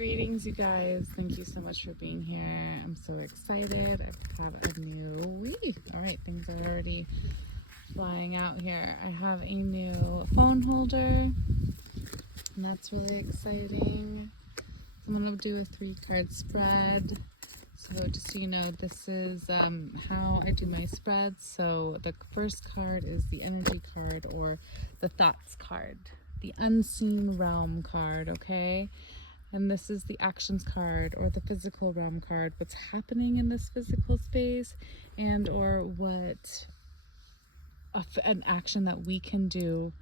Greetings, you guys. Thank you so much for being here. I'm so excited. I have a new all right, things are already flying out here. I have a new phone holder, and that's really exciting. I'm gonna do a 3-card spread. So just so you know, this is how I do my spreads. So the first card is the energy card, or the thoughts card, the unseen realm card, okay? And this is the actions card, or the physical realm card, what's happening in this physical space, and or what an action that we can do,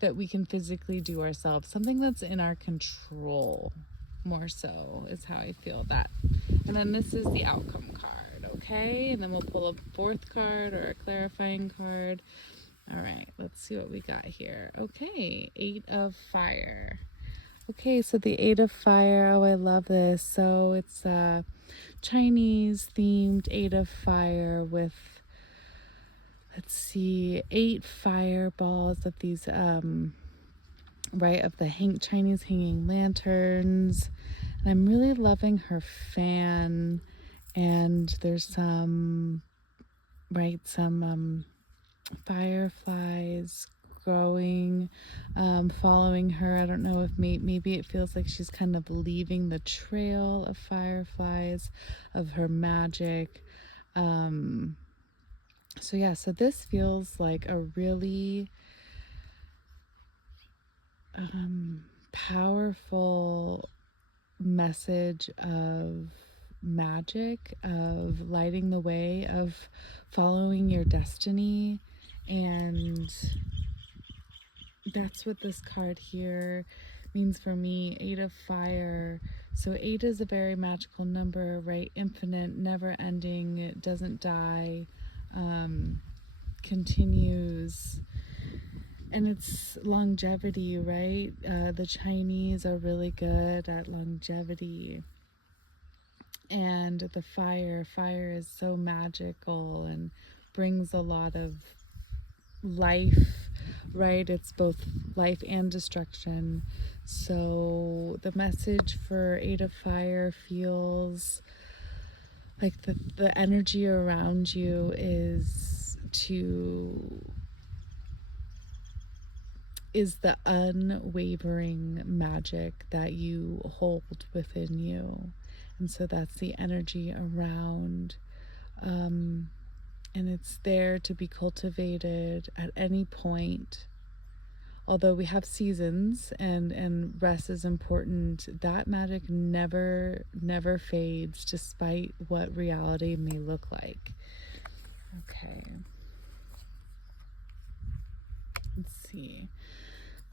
that we can physically do ourselves, something that's in our control, more so is how I feel that. And then this is the outcome card, okay? And then we'll pull a 4th card, or a clarifying card. All right, let's see what we got here. Okay, 8 of Fire. Okay, so the 8 of Fire, oh, I love this. So it's a Chinese themed 8 of Fire with, let's see, 8 fireballs of these, right, of the Chinese hanging lanterns. And I'm really loving her fan. And there's some, right, some fireflies growing, following her. I don't know if maybe it feels like she's kind of leaving the trail of fireflies, of her magic. So yeah, so this feels like a really powerful message of magic, of lighting the way, of following your destiny. And that's what this card here means for me. 8 of Fire. So 8 is a very magical number, right? Infinite, never ending, it doesn't die, continues. And it's longevity, right? The Chinese are really good at longevity. And the fire is so magical and brings a lot of life, right? It's both life and destruction. So the message for 8 of Fire feels like the energy around you is the unwavering magic that you hold within you. And so that's the energy around, and it's there to be cultivated at any point. Although we have seasons, and rest is important, that magic never fades, despite what reality may look like. Okay, let's see.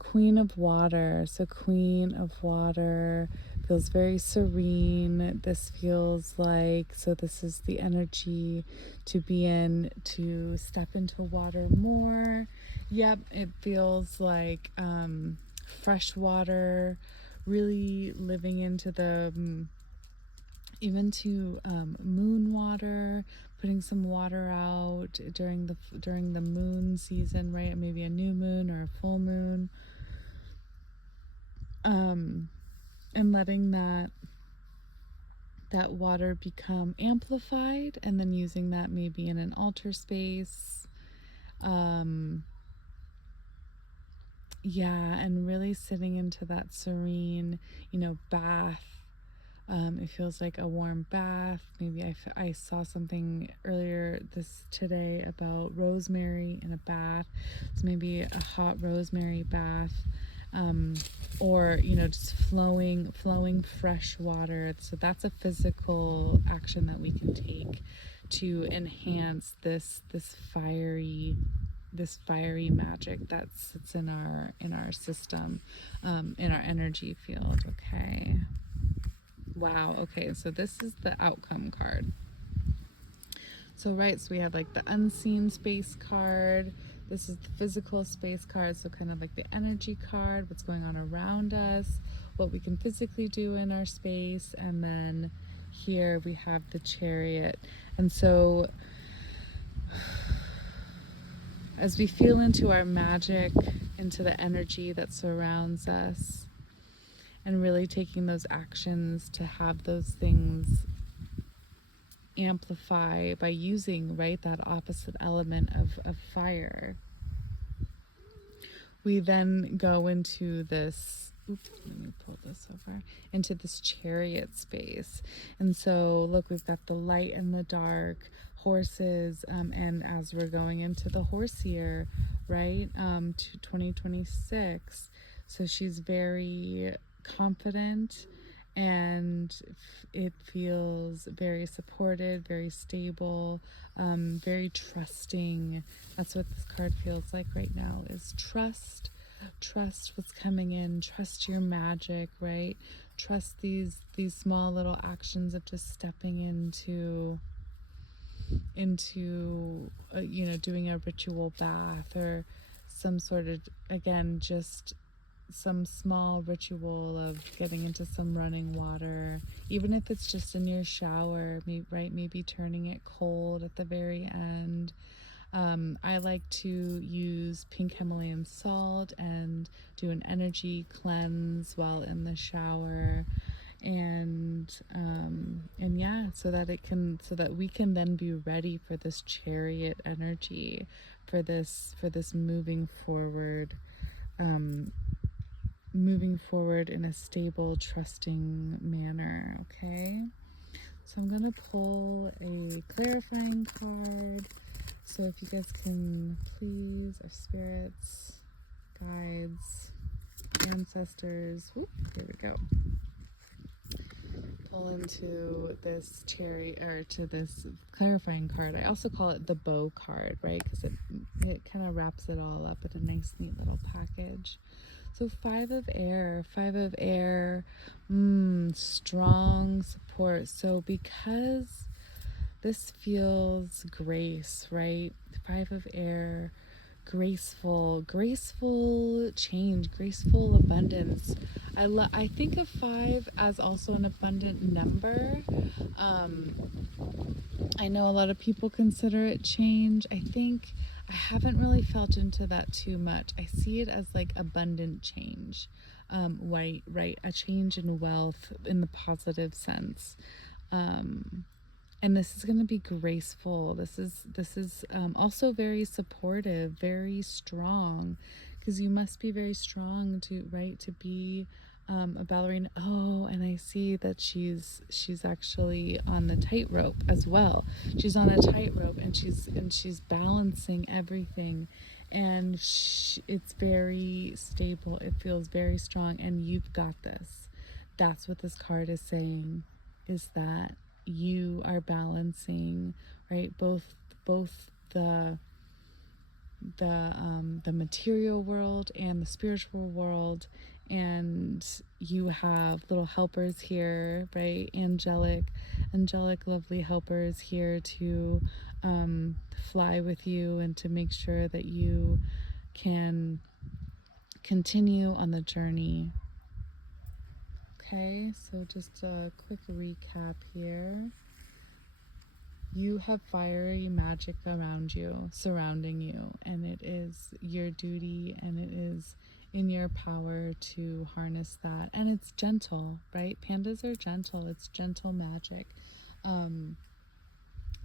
Queen of Water. So Queen of Water feels very serene. This feels like, so this is the energy to be in, to step into water more. Yep, it feels like fresh water, really living into the, even to moon water, putting some water out during the moon season, right? Maybe a new moon or a full moon. And letting that water become amplified, and then using that maybe in an altar space. Yeah, and really sitting into that serene, bath. It feels like a warm bath. Maybe I saw something earlier today about rosemary in a bath. So maybe a hot rosemary bath. Or just flowing fresh water. So that's a physical action that we can take to enhance this fiery magic that sits in our system, in our energy field. Okay, wow. Okay, so this is the outcome card. So right, so we have like the unseen space card. This is the physical space card, so kind of like the energy card, what's going on around us, what we can physically do in our space. And then here we have the Chariot. And so as we feel into our magic, into the energy that surrounds us, and really taking those actions to have those things amplify by using, right, that opposite element of fire. We then go into this, let me pull this over, into this chariot space. And so look, we've got the light and the dark, horses, and as we're going into the horse year, right, to 2026, so she's very confident, and it feels very supported, very stable, very trusting. That's what this card feels like right now, is trust what's coming in, trust your magic, right? Trust these small little actions of just stepping into you know, doing a ritual bath, or some sort of, again, just some small ritual of getting into some running water, even if it's just in your shower, right? Maybe turning it cold at the very end. I like to use pink Himalayan salt and do an energy cleanse while in the shower, and yeah, so that we can then be ready for this chariot energy, for this moving forward in a stable, trusting manner. Okay, so I'm gonna pull a clarifying card. So if you guys can please, our spirits, guides, ancestors, whoop, here we go, pull into this to this clarifying card. I also call it the bow card, right? Because it kind of wraps it all up in a nice, neat little package. So five of air, strong support. So because this feels grace, right? Five of air, graceful change, graceful abundance. I think of five as also an abundant number. I know a lot of people consider it change. I haven't really felt into that too much. I see it as like abundant change, right? A change in wealth in the positive sense. And this is going to be graceful. This is also very supportive, very strong, because you must be very strong to be a ballerina. Oh, and I see that she's actually on the tightrope as well. She's on a tightrope, and she's balancing everything, and it's very stable. It feels very strong, and you've got this. That's what this card is saying, is that you are balancing, right, both the material world and the spiritual world, and you have little helpers here, right? Angelic lovely helpers here to fly with you and to make sure that you can continue on the journey. Okay, so just a quick recap here. You have fiery magic around you, surrounding you, and it is your duty and it is in your power to harness that. And it's gentle, right? Pandas are gentle. It's gentle magic.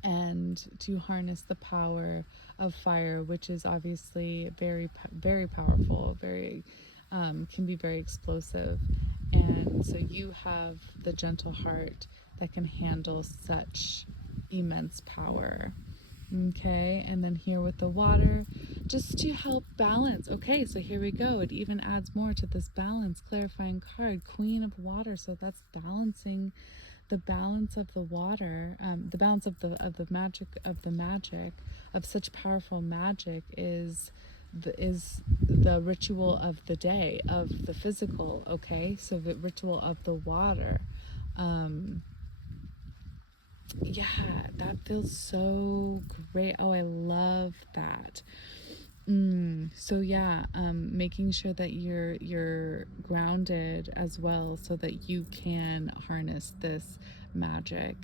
And to harness the power of fire, which is obviously very, very powerful, very can be very explosive. And so you have the gentle heart that can handle such immense power. Okay, and then here with the water, just to help balance. Okay, so here we go. It even adds more to this balance, clarifying card, Queen of Water. So that's balancing the balance of the water, the balance of the magic of such powerful magic is the ritual of the day, of the physical. Okay, so the ritual of the water. Yeah, that feels so great. Oh, I love that. So yeah, making sure that you're grounded as well, so that you can harness this magic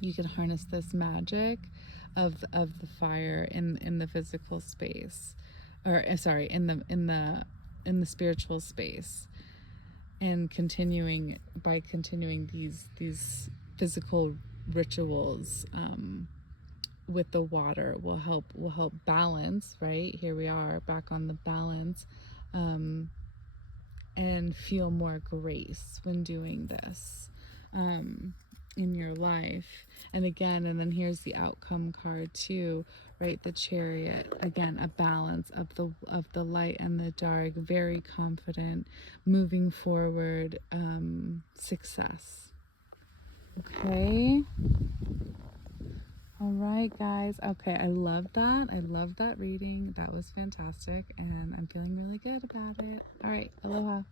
you can harness this magic of the fire in the physical space, or sorry, in the in the spiritual space, and continuing these physical rituals with the water will help balance. Right here we are back on the balance, and feel more grace when doing this in your life. And again, and then here's the outcome card too, right? The Chariot, again, a balance of the light and the dark, very confident, moving forward, success. Okay. All right, guys. Okay, I love that. I love that reading. That was fantastic, and I'm feeling really good about it. All right, aloha.